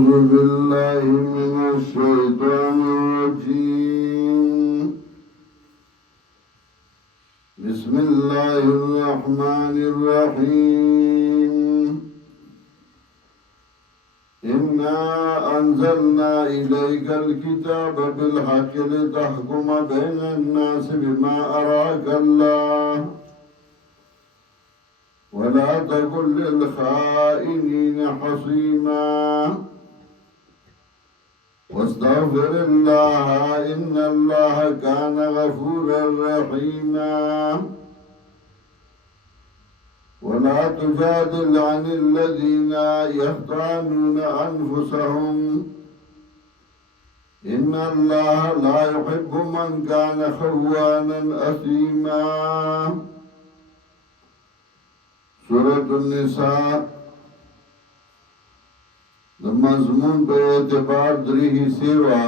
أعوذ بالله من الشيطان الرجيم بسم الله الرحمن الرحيم إنا أنزلنا إليك الكتاب بالحق لتحكم بين الناس بما أراك الله ولا تكن للخائنين حصيما واستغفر الله إن الله كان غفورا رحيما ولا تجادل عن الذين يختانون أنفسهم إن الله لا يحب من كان خوانا أثيما سورة النساء د مضمون په اعتبار درې حصے وا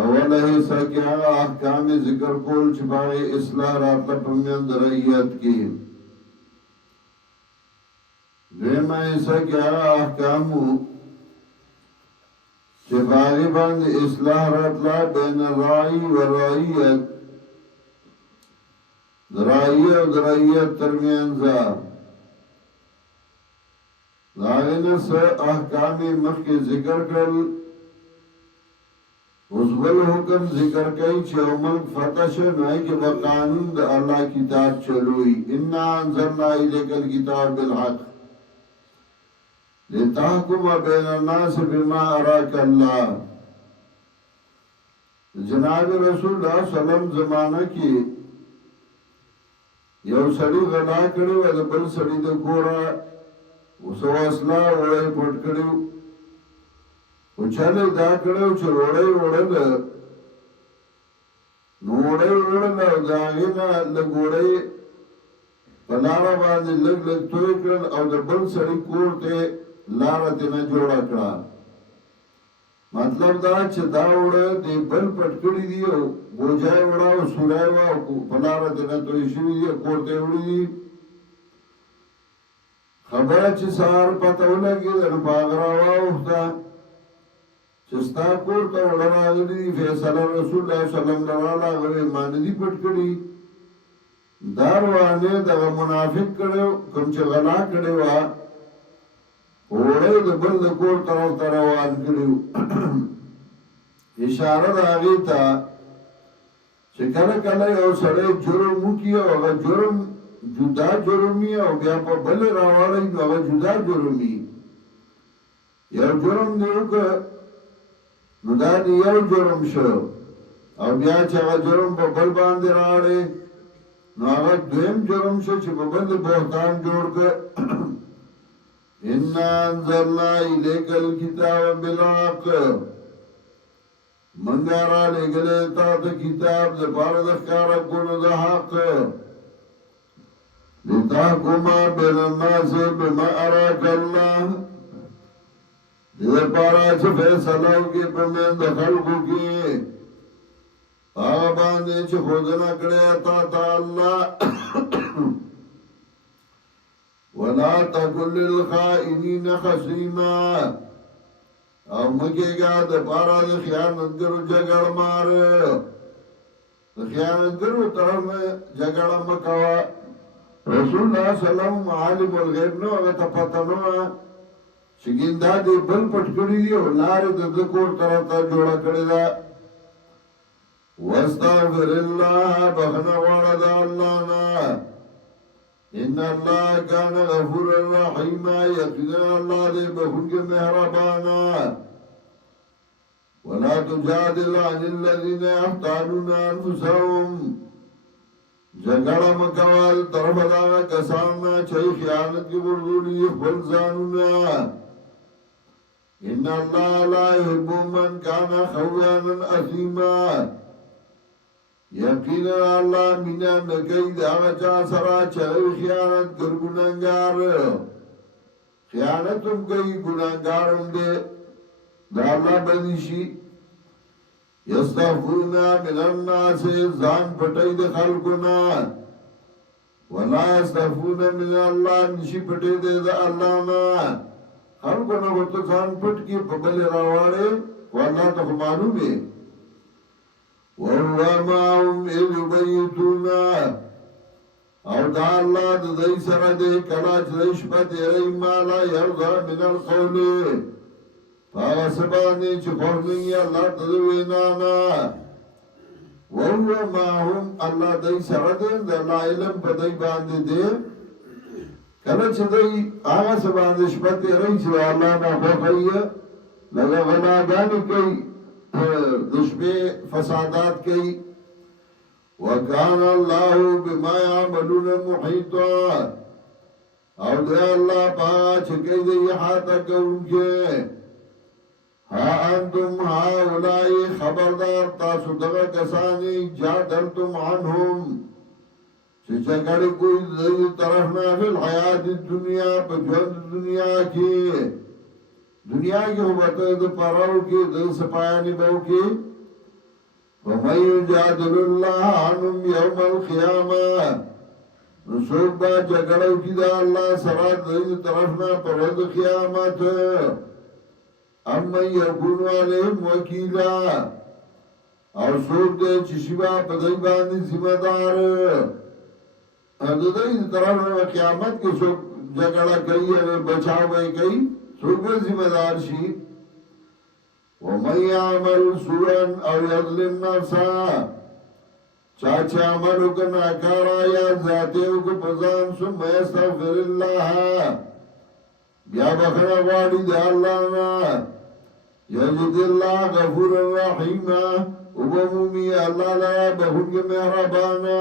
اوله حصہ کې هغه احکام ذکر کول چې باندې اصلاح راتله په میند رعیت کې دویمه حصہ کې هغه احکام چې باندې اصلاح راتله بین الراعي و رعیت درائی و درائیت ترمینز داغین سے احکام مخی ذکر کر عزبل حکم ذکر کئی چھے عمل فتح شنائی کہ بقانون دا اللہ کتاب چلوئی انا انزلنا الیک الکتاب بالحق لتحکم بین الناس بما اراک اللہ جناب رسول اللہ صلی اللہ علیہ وسلم زمانہ کی یو سړی غلا کړو د بل سړی د کورا وسو اصلا وړي پټ کړو او چاله دا کړو چې وړي وړل نو وړي وړل دا غینا لګوړي پلار باندې لګ لګ توي کړل او د بل سړی کور ته لار ته نه جوړا کړه مطلب دا چې دا وړه د بل پټ کړی دی او بوجای وړا او سورای وا او پلار ته نه توي شوی دی کور ته وړي خبره چې سار پته ولګي د باغرا واوخته چې ستا کور ته وړاندې فیصله رسول الله صلی الله علیه وسلم باندې پټ کړی داروانه د منافق کړو کوم چې غلا کړو وړه د بل د کور طرف ته روان کړو اشاره راغی ته چې کله کله یو سړی جرم وکړي او هغه جرم جدا جرمي او بیا په بل راوړی نو هغه جدا جرمي یو جرم دی وکړه نو دا یو جرم شو او بیا چې هغه جرم په بل باندې راوړی نو هغه دویم جرم شو چې په بل بهتان جوړ کړ انا انزلنا الیک الکتاب بالحق منگارا لگلے تا تا کتاب دا پارد اخکارا کنو دا حق لتحکما بین الناس بما اراک اللہ دا پارا چھ فیصلو کی پمین دا خلقو کی آباندے چھ خودنا کڑے تا تا اللہ ولا تکن للخائنین خصیما او مکے گا دا پارا دا خیانتگرو جگڑ مار دا خیانتگرو طرف میں جگڑ مکوا رسول اللہ صلی اللہ علیہ وسلم عالم الغیب نو اگر تا پتنو شگندہ دی بل پٹ کری دی اور لاری دا دکور طرف تا جوڑا کری دا واستغفر اللہ بخنا وارا دا اللہ نا ان اللہ کان غفور الرحیم یقینا اللہ دے بخون کے مہربانا ولا تجادل عن الذین یختانون انفسهم جگڑا مکوال طرف دانا کساننا چھئی خیانت کی بردولی خبل زانونا ان اللہ لا يحب من کان خوانا اثیما یقینا اللہ مینا نکی داغا چا سرا چاہی خیانت کر گناہگار خیانتم کئی گناہگارم دے دا اللہ بنیشی یستغفونا من الناس زان پٹائی دے خلقنا ولا یستغفون من اللہ نشی پٹے دے دا اللہ نا خلقو نه ورته ځان پټ کې په بلې راواړې والله ته معلوم دی وهو معهم إذ يبيتون او دا الله د دې سره دې کلا چې شپه تیرې مالا يرضى من القول هغه سبانه چې خوښنی الله ته وینا نه وهو معهم الله دې سره دې د علم په دې باندې دې کله چې دې هغه سبانه شپه تیرې چې الله نه خوښي لږه غلاګانې کوي د شپې فسادات کوي وكان الله بما يعملون محيطا او دې الله پاک کې دې احاطه کوونکی ها انتم هؤلاء خبردار تاسو دغه کسانی جادلتم عنهم چې څنګه کوئی دې طرف نه فل حیات الدنیا په ژوند دنیا کې وته د پراو کې د سپایانی بو کې وَمَن يُجَادِلُ اللَّهَ عَنْهُمْ يَوْمَ الْقِيَامَةِ رسول با جګړو کې دا الله سره د طرفنا پر ورځ قیامت اما يكون عليهم وكيلا او څوک دې چې شیبا په دای باندې ذمہ دار د دې طرفنا قیامت کې څوک جګړه کوي او بچاو کوي څوک ذمہ دار شي ومن يعمل سوءا او يظلم نفسا چاچا عملو کا ناکارا یا ذاتیو کو پزان ثم يستغفر الله بیا بخنا واری دی اللہ نا یجد اللہ غفور الرحیم وبمومی اللہ لا بہت کے مہربانا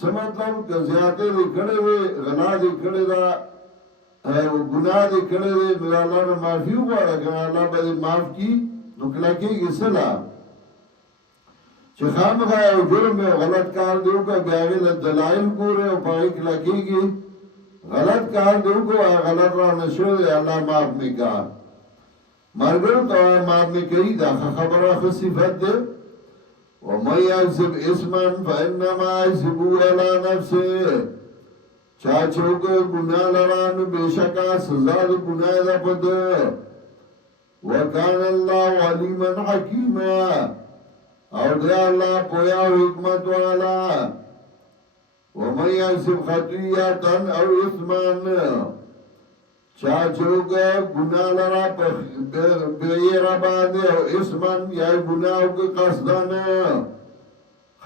سمطلب کہ زیادے دکھڑے ہوئے غنا دکھڑے دا گناہ دے کڑے دے نو اللہ نے معافی وغواړه کنه الله به معاف کی نو کله کېږي سلا چې خامخا یو جرم یو غلط کار دیو کا بیا له دلایل ګوره او پای کله کېږي غلط کار دیو کو غلط را نشو الله معاف میکا مرګ ته معاف میکي دا خبره خو صفات ده و مَن يَكْسِبْ إِثْمًا فَإِنَّمَا يَكْسِبُهُ عَلَى نَفْسِهِ چاچو کو گناہ لرانو بیشکا سزا دو گناہ دا پد وکان اللہ علیما حکیما اور دے اللہ پویا و حکمت والا ومن یکسب خطیئتا او اثمان چاچو کو گناہ لرا بغیر باندے او اثمان یا گناہ کو قصدان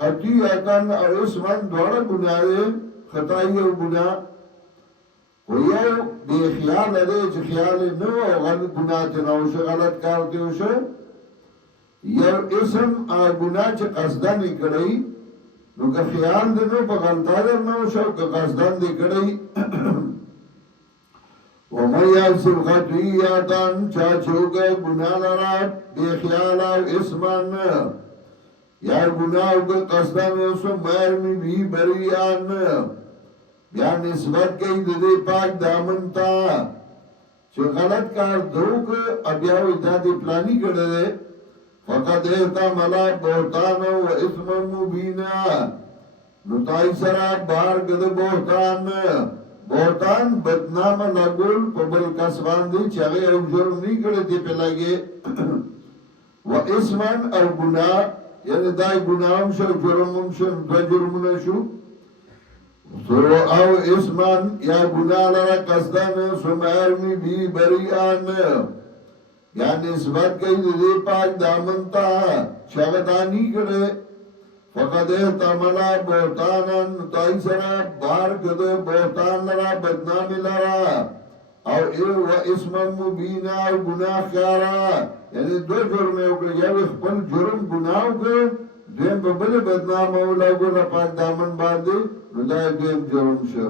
خطیئتا او اثمان دوڑا گناہ دے خطائی او گناہ و یو بے خیال دے چه خیال نو غلط گناہ تناوشا غلط کارتی وشا یو اسم گناہ چه قصدن کڑی نو که خیال دے نو پا غلطا در نوشا که قصدن دے کڑی وَمَن يَكْسِبْ خَطِيئَةً چاچوکا گناہ لرا بے خیال او اسمان یا گناہ کا قصدن وسو مرمی بھی بریان بیا نسبت کئی دے پاک دامن تا چه غلط کار دھوک ابیاوی دا دی پلانی کردے فقط ایتا ملا بہتان و اسم مبینا نتائی سرا بار کد بہتان بدنام لگول پبل کسوان دی چاگے او جرم نہیں کردے پہ لگے و اسمن او گناہ یعنی دای گناهم شو جرمم شو دو جرمونه شو او اسمان یا گناه لرا قصدان سمرمی بی بریان یا نسبت کئی دی پاک دامن تا شغدانی کرے فقد احتملا بہتانا تائی سرا بار کده بہتان لرا بدنامی لرا او و اسم مبینا او گناہ خیارا یعنی دو جرمه اکر یو خپل جرم گناہ اکر دویم ببل بدنام اولا اکر پاک دامن بانده نو دای دویم جرم شو